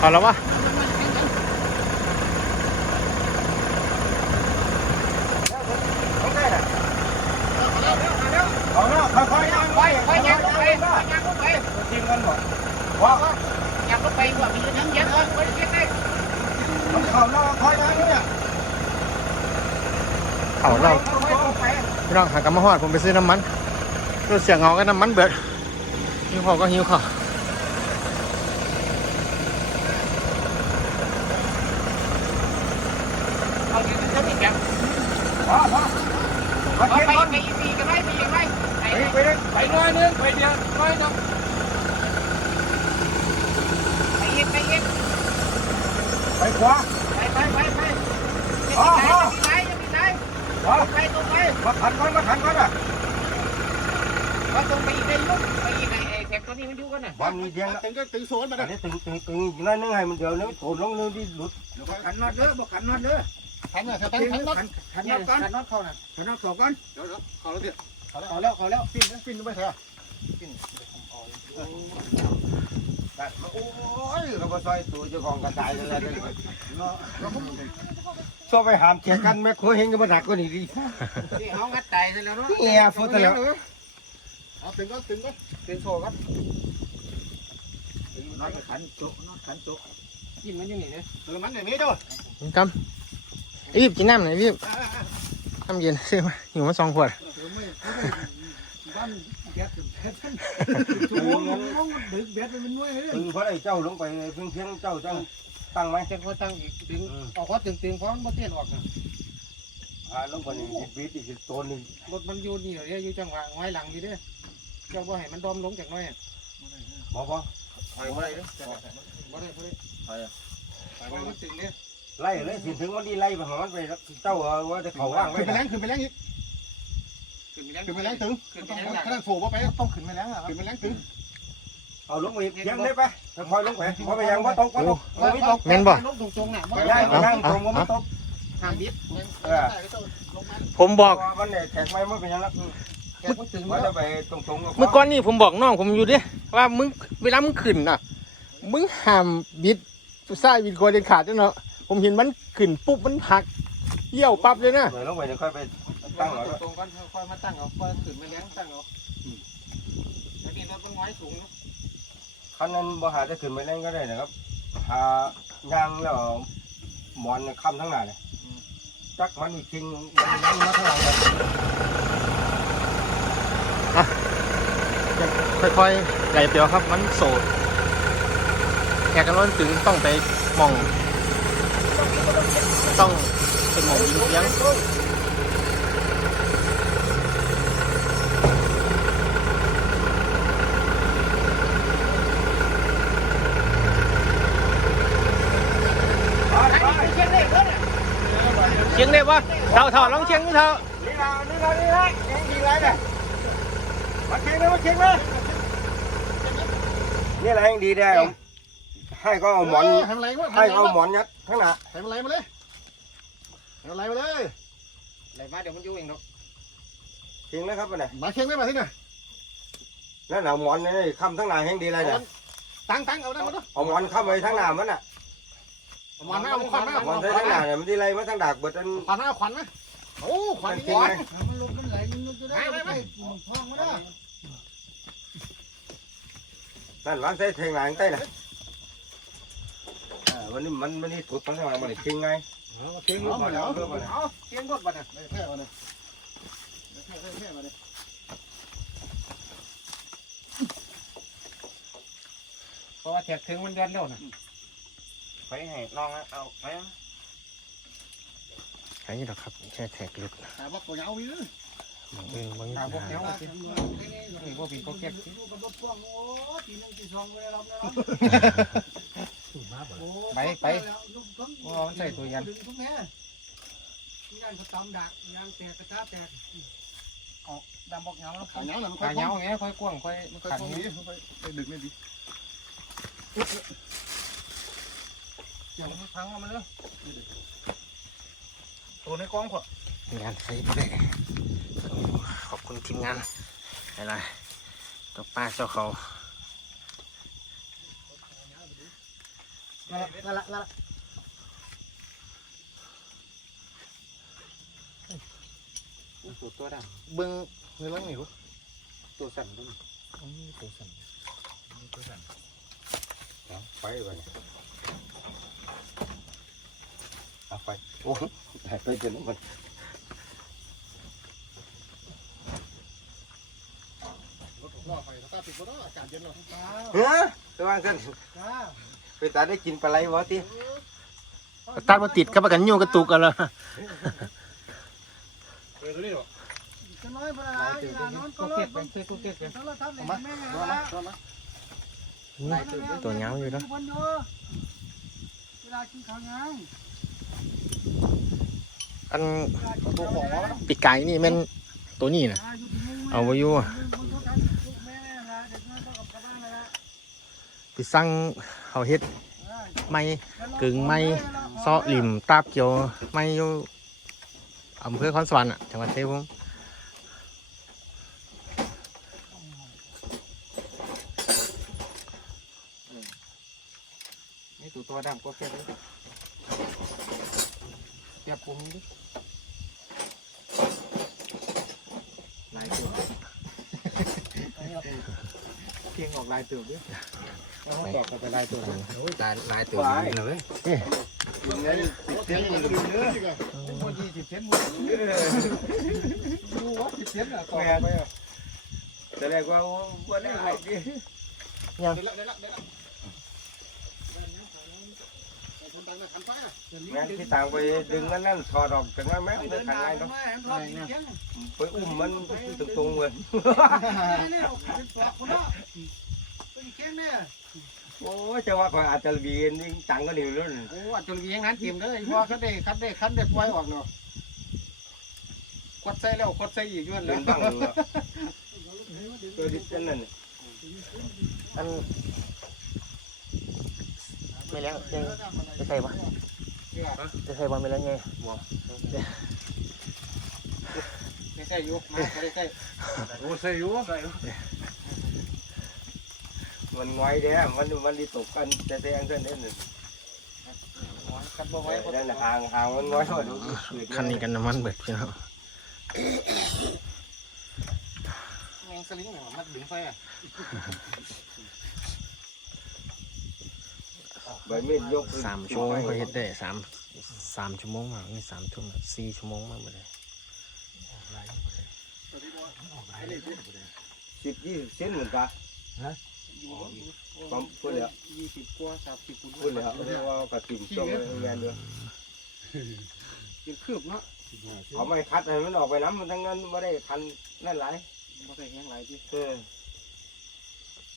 เอาแล้ววะเอาแล้วค่อยๆย่างไปค่อยๆย่างไปทีมกันหมดว่ามันเข้าแล้วค่อยย่างเนี่ยเอาเราพี่น้องหากำมาหอดผมไปซื้อน้ำมันรถเสียงเงาก็น้ำมันเบิดหิวข้าวก็หิวข้าว ว้าวว้าว มาเทียนก่อนไปอีกันไหมไปอีกไหมไปไปไปไปหน่อยนึงไปเดียวน่อยนึงไปอีกไปอีกไปขวาไปไปไปไปอ๋ออ๋อไปยังไหนว้าวไปตรงไปมาขันก่อนมาขันก่อนอะก็ตรงไปอีกได้ยุบไปอีกไอ้แท็กตัวนี้มันอยู่กันน่ะบ้านมีเดียงตึงก็ตึงโซนมาอันนี้ตึงตึงตึงนั่นนึงให้มันเดี๋ยวนี้โถลงนึงที่หลุดขันน็อตเด้อบอกขันน็อตเด้อ ขันน่ะขันขันน็อตขันน็อตก่อนขันน็อตเข้าน่ะขันน็อตสองก่อนเดี๋ยวเดี๋ยวเขาแล้วเดี๋ยวเอาแล้วเอาแล้วปิ้นปิ้นไปเถอะโอ้ยเราก็ซอยตัวเจ้าของกระจายเลยเลยชอบไปหามแข่งกันแม่โคเฮงก็มาดักก็นี่ดีที่เอางัดไตซะแล้วเนาะเฮียฟุตแล้วเอาตึงก็ตึงก็เป็นโซ่ครับน็อตขันโจ๊น็อตขันโจ๊กินมันยังไงเนี่ยตึงมันอย่างนี้ด้วยกำ อีบกินน้ำหน่อยพี่น้ำเย็นซื้อมาหิวมาสองขวดบ้านแก๊สแก๊สชูงดึกแก๊สมันนุ่ยเฮ้ยตึงเพราะไอ้เจ้าลงไปเพียงเพียงเจ้าตั้งตั้งไหมจะพอตั้งอีกดึงออกว่าตึงตึงเพราะมันบ่เตี้ยนออกนะหาลงไปนี่บีบอีกตัวหนึ่งรถมันอยู่นี่เดี๋ยวอยู่จังหวะไว้หลังดีเด้เจ้าบ่ให้มันดอมลงจากน้อยบอกว่าถอยมาเลยบ่ได้บ่ได้ถอยเพรามันตึงเนี่ย ไล่เลยสิถึงวันนี้ไล่ไปหามันไปเจ้าว่าจะเขาว่างไว้ขึ้นไปแรงขึ้นไปแรงอีกขึ้นไปยังขึ้นไปแรงตึงขึ้นไปต้องยังหลังขนาดโผล่ไปต้องขึ้นไปแรงอะขึ้นไปแรงตึงเอาลงไปเพียงได้ไปคอยลงไปเพราะไปยังว่าตกก็ตกไม่ตกแม่นบ่ ลงตรงๆน่ะบ่ได้นั่งตรงก็ไม่ตกทางบิดผมบอกมันเนี่ยแขกไม่ไม่เป็นยังแล้วแกบ่ตึงว่าเนาะจะไปตรงเมื่อก่อนนี่ผมบอกน้องผมอยู่เดิว่ามึงเวลามึงขึ้นน่ะ มึงห้ามบิดใส่บิดคอเด็ดขาดด้วยเนาะ ผมเห็นมันขึ้นปุ๊บมันหักเยี่ยวปั๊บเลยนะ เดี๋ยวลงไปเดี๋ยวค่อยไปตั้งหน่อยตรงๆก่อนค่อยมาตั้งเอาค่อยขึ้นมาแรงตั้งเอาแล้วนี่รถมันน้อยสูงเนาะคันนั้นบ่หาจะขึ้นไปเล่นก็ได้นะครับหายางแล้วหมอนคำทั้งหน้าเลยจักมันอีกจริงมันนั่งมาข้างหลังเลยค่อยๆไหลเปียวครับ มันโสดแขกกันร้อนถึงต้องไปหมอง ต้องเป็นหมองยิงเลี้ยงเชียงเลขเด้อน่ะเชียงได้ปะเท่าเท่าลองเชียงดูเท่านี่ละนี่ละนี่ละยังดีไรเนี่ยมาเช็คเลยมาเช็คเลยนี่แหละยังดีได้ให้ก็เอาหมอนทำไรวะให้เอาหมอนยัดข้างหน้าทำไรมาเลย ทำไรมาเลยไหลมาเดี๋ยวมันอยู่เองเนาะจริงแล้วครับเนี่ยมาเช็งได้มาที่ไหนนั่นเอาหมอนนี่ค้ำทั้งหน้ายังดีไรเนี่ยตั้งตั้งเอาได้มาด้วยเอาหมอนค้ำไว้ทั้งหน้ามันอะหมอนหน้าขวัญหน้าหมอนใส่ทั้งหน้าเนี่ยมันดีไรมาทั้งดากเบิดอันขวัญหน้าขวัญไหมโอ้ขวัญจรินี่งขไหมวัญมันลุกมันไหลมันลุกจะได้ไม่ไม่ท้องมาได้นั่นวางใส่แทงหลังใต้น่ะวันนี้มันมันนี่ถูกมันทั้งหลังมันจริงไง เช็งรถมาแล้วเอาเชียงรถบัดน่ะแค่มาเลยแค่แค่มาเลยเพราะว่าแท็กถึงมันย้อนแล้วนะไปให้น้องเอาไปใช่หรอครับแค่แท็กลุดแต่ว่าตัวยาวมีเลยบางเอิญบางตาอพวกย่างเนี้ยสินี่พวกพี่ก็เก็บสิไปไปเพราะ ว่ามันใส่ตัวยันยันเขาตำดักยางแตกกระทะแตกดำบอกเงาแล้วขาเงาหนังขาเงาอย่างเงี้ยค่อยกว้างค่อยมันก็ขันตรงนี้ไปดึกไม่ดีอย่างพังเอามาเลยตัวในกล้องของานใส่ไปเลยขอบคุณทีมงานอะไรเจ้าป้าเจ้าเขา นั่นละนั่นละตัวตัวดำเบิ่งเบิ่งนี่บ่ตัวสั่นด้วยตัวสั่นเอา ไปไปเนี่ยเอาไปโอ้ยไปจนมันรอไปตาติดก็ต้องอากาศเย็นหน่อยเฮ้ยระวังกันจ้าไปตาได้กินปลาไหลวะติตัดบ่ติดกับประกันอยู่กระตุกกันแล้วเออตัวนี้หรอจะน้อยพอละอีหลานนอนก็ก็รเก็ถบเป็นซื้อก็เก็บเป็นโทรทัศน์เลยมาแม่โดนละละโดนละตัวเหงาอยู่เนาะวันอยู่เวลากินข้าวยังอันตัวของวะปีกไก่นี่แม่นตัวนี้น่ะเอาไว้อยู่แม่ละเด็กน้อยก็กลับบ้านแล้วไปสั่ง เขาเฮ็ดไม้กึ่งไม้เซาะหลิมตาบเกี่ยวไม้อยู่อำเภอคอนสวรรค์จังหวัดชัยภูมินี่ตัวตัวดำก็เก็บเลยเก็บปุ่มนี้ดิลายตัวเพียงออกลายตัวด้วยแล้วตอบกับไปลายตัวตายลายตัวนี้เลยกินเงินติดเส้นมันก็มีเนื้อคนยี่สิบเซนหมดดูว่าสิบเซนอะต่อไปอะแต่แรกว่าว่าได้ไรดิเดี๋ยวละเดี๋ยวละเดี๋ยวละ คนต่างกันฟ้าแม่ที่ต่างไปดึงนั่นนั่นถอดออกจากนั้นแม่ไม่ขันไงเนาะไปอุ้มมันตรงๆเลยโอ้จะว่าเขาอาจจะบีนยิ่งจังก็หนิวรุ่นโอ้อัจฉริยะงั้นทีมเลยเพราะคัดได้คัดได้คัดได้ปล่อยออกเนาะกดใส่แล้วกดใส่อีกย้อนเลเป็ยนบ้างตัวดิฉันนั่นอัน ไม่แล้วยังจะใส่ปะจะใส่ปะไม่แล้วไงบ่ไม่ใช่อยู่มาไม่ใช่โอ้ใส่อยู่มันง่อยเด้มันมันดีตกกันจะแทงเส้นเด่นคัดบ่ไว้นั่นห่างห่างมันง่อยมาดูคันนี้กันน้ำมันเบิดพี่น้องแมงสลิงเนี่ยมันดึงไฟอะ ใบมีดยกสามชั่วโมงเขาเฮ็ดได้สามสามชั่วโมงอะนี่สามชั่วโมงสี่ชั่วโมงมาหมดเลยสิบยี่สิบเส้นเหมือนกันผมพูดแล้วยี่สิบกว่าสามสิบคุณพูดแล้วเรียกว่ากระถิ่นช่วงงานด้วยกินคืบเนาะเขาไม่คัดให้มันออกไปน้ำมันทั้งนั้นไม่ได้คันนั่นหลายบ่ใส่แห้งหลายทีเออ